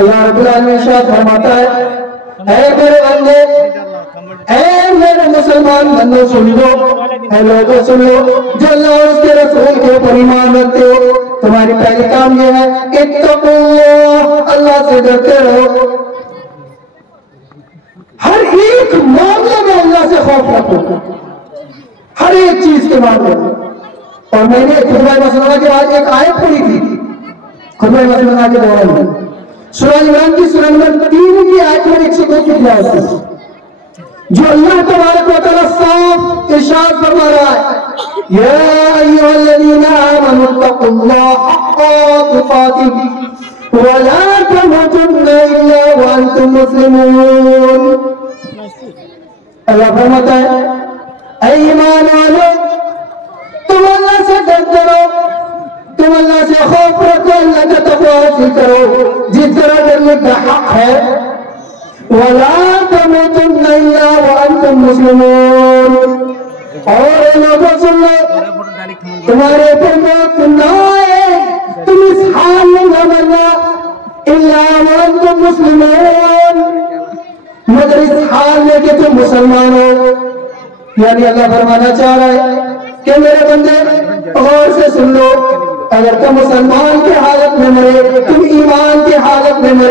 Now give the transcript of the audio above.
اللہ رب العالمین ارشاد فرماتا ہے اے میرے بندے، اے میرے مسلمان بندوں سن لو، اے لوگوں سن لو جو اللہ اور اس کے رسول کے اوپر ایمان رکھتے ہو، تمہاری پہلی کام یہ ہے اتقوا اللہ، اللہ سے ڈرتے رہو، ہر ایک معاملے میں اللہ سے خوف رکھو، ہر ایک چیز کے معاملے میں۔ اور میں نے خطبہ مسلمہ کے بعد ایک آیت پڑھی تھی خطبہ مسلمہ کے دوران میں، سورہ عمران کی سورہ نمبر 3 کی آیت میں 102 کی آیت ہے، جو اللہ تبارک و تعالیٰ صاف ارشاد فرما رہا ہے یا ایھا الذین آمنوا اتقوا اللہ حق تقاتہ ولا تموتن الا وانتم مسلمون۔ اللہ فرماتا ہے اے ایمان والو، تم اللہ سے ڈرتے رہو، تم اللہ سے خوف رکھو، اللہ کا تقوی حاصل کرو جس طرح ڈرنے کا حق ہے، وَلَا تَمُوتُنَّ إِلَّا وَأَنْتُمْ مُسْلِمُونَ، اور لوگوں سن لو تمہارے پر موت نہ آئے، تم اس حال میں نہ مرنا، إِلَّا وَأَنْتُمْ مُسْلِمُونَ، مگر اس حال میں کہ تم مسلمان ہو۔ یعنی اللہ فرمانا چاہ رہا ہے کہ میرے بندے غور سے سن لو، اگر تم مسلمان کی حالت میں مرے، تم ایمان کی حالت میں مرے